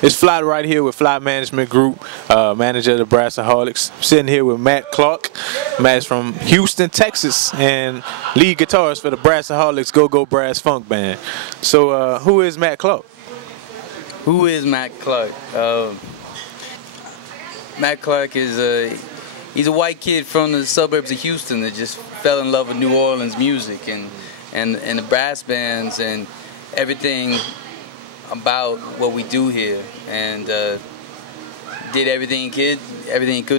It's Fly right here with Fly Management Group, manager of the Brass-A-Holics. Sitting here with Matt Clark. Matt's from Houston, Texas, and lead guitarist for the Brass-A-Holics Gogo Brass Funk Band. So, who is Matt Clark? Who is Matt Clark? Matt Clark is he's a white kid from the suburbs of Houston that just fell in love with New Orleans music and the brass bands and everything about what we do here, and did everything he could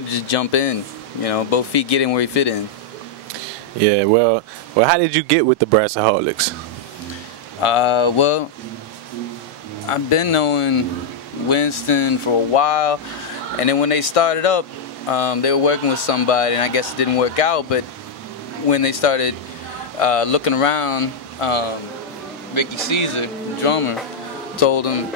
to just jump in, you know, both feet get in where he fit in. Yeah, well, how did you get with the Brass-A-Holics? Well, I've been knowing Winston for a while, and then when they started up, they were working with somebody, and I guess it didn't work out, but when they started looking around, Ricky Caesar, the drummer, told him,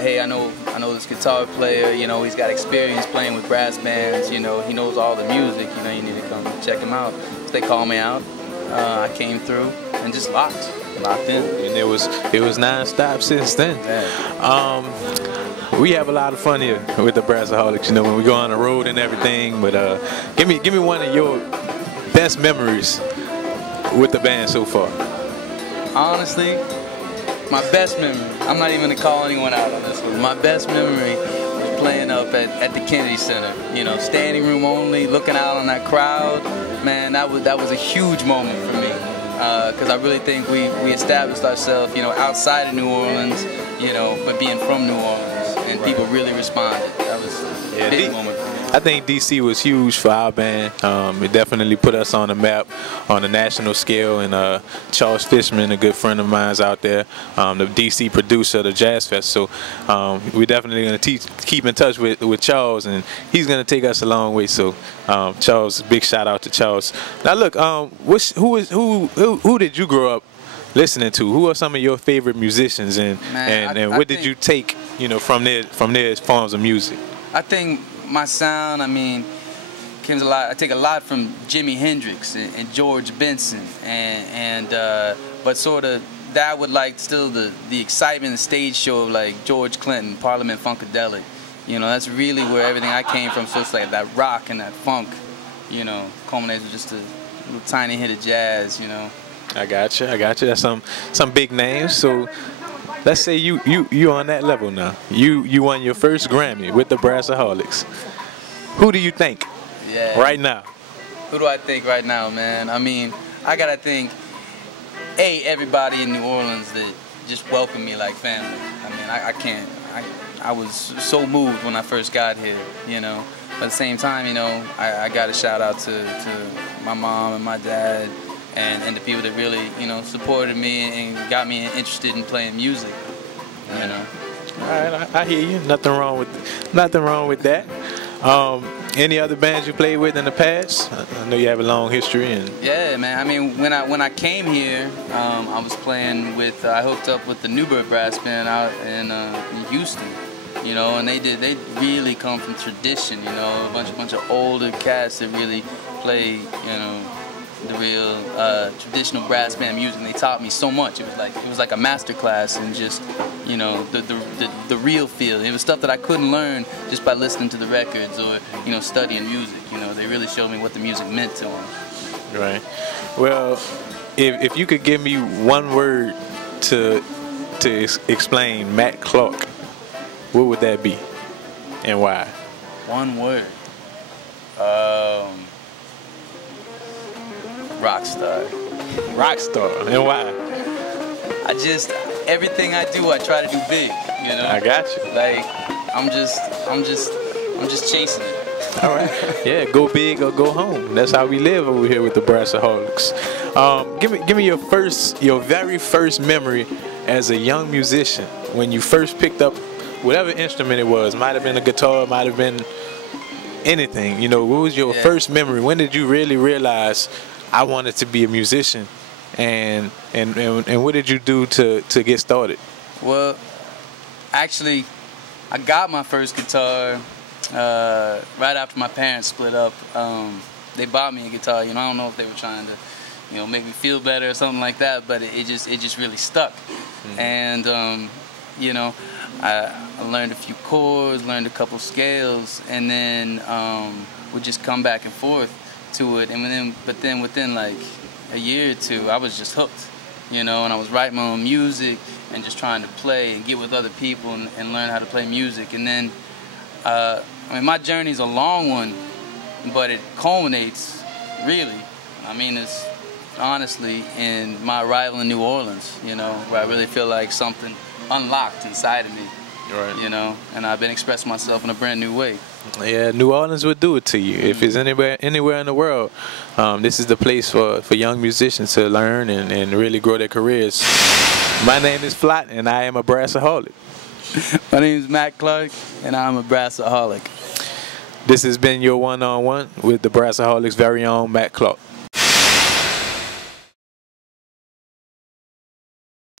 hey, I know this guitar player, you know, he's got experience playing with brass bands, you know, he knows all the music, you know, you need to come check him out. So they called me out, I came through, and just locked in. And it was non-stop since then. Yeah. We have a lot of fun here with the Brass-A-Holics, you know, when we go on the road and everything, but give me one of your best memories with the band so far. Honestly, my best memory, I'm not even going to call anyone out on this one. My best memory was playing up at the Kennedy Center. You know, standing room only, looking out on that crowd. Man, that was a huge moment for me. Because I really think we established ourselves, you know, outside of New Orleans, you know, but being from New Orleans. And people really responded. That was a big moment for me. I think DC was huge for our band. It definitely put us on the map on a national scale, and Charles Fishman, a good friend of mine's out there, the DC producer of the Jazz Fest. So we're definitely going to keep in touch with Charles, and he's going to take us a long way. So Charles, big shout out to Charles. Now look, who did you grow up listening to? Who are some of your favorite musicians, and what did you take, you know, from their forms of music? I think my sound, I mean, comes a lot. I take a lot from Jimi Hendrix and George Benson, but sort of that would like still the excitement, the stage show of like George Clinton, Parliament Funkadelic. You know, that's really where everything I came from. So it's like that rock and that funk, you know, culminates with just a little tiny hit of jazz, you know. I got you. That's some big names. So let's say you on that level now. You won your first Grammy with the Brass-A-Holics. Who do you think right now? Who do I think right now, man? I mean, I gotta think, everybody in New Orleans that just welcomed me like family. I mean, I was so moved when I first got here, you know. But at the same time, you know, I got a shout out to my mom and my dad, and the people that really, you know, supported me and got me interested in playing music, you know. All right, I hear you. Nothing wrong with that. Any other bands you played with in the past? I know you have a long history. Yeah, man. I mean, when I came here, I was playing with. I hooked up with the Newburgh Brass Band out in Houston. You know, and they really come from tradition. You know, a bunch of older cats that really play, you know, the real traditional brass band music. And they taught me so much. It was like a master class in just, you know, the real feel. It was stuff that I couldn't learn just by listening to the records or, you know, studying music. You know, they really showed me what the music meant to them. Right. Well, if you could give me one word to explain Matt Clark, what would that be, and why? One word. Rockstar. Rockstar, and why? Everything I do, I try to do big. You know. I got you. Like, I'm just chasing it. All right. Yeah, go big or go home. That's how we live over here with the Brass-A-Holics. Give me your very first memory as a young musician when you first picked up whatever instrument it was. Might have been a guitar, might have been anything. You know, what was your first memory? When did you really realize I wanted to be a musician, and what did you do to get started? Well, actually, I got my first guitar right after my parents split up. They bought me a guitar. You know, I don't know if they were trying to, you know, make me feel better or something like that, but it just really stuck. Mm-hmm. And you know, I learned a few chords, learned a couple scales, and then would just come back and forth to it. But then within like a year or two, I was just hooked, you know, and I was writing my own music and just trying to play and get with other people and learn how to play music. And then, I mean, my journey's a long one, but it culminates, really, I mean, it's honestly in my arrival in New Orleans, you know, where I really feel like something unlocked inside of me, Right. you know, and I've been expressing myself in a brand new way. Yeah, New Orleans would do it to you. If it's anywhere in the world, this is the place for young musicians to learn and really grow their careers. My name is Flott, and I am a Brass-A-Holic. My name is Matt Clark, and I'm a Brass-A-Holic. This has been your one-on-one with the Brass-A-Holic's very own Matt Clark.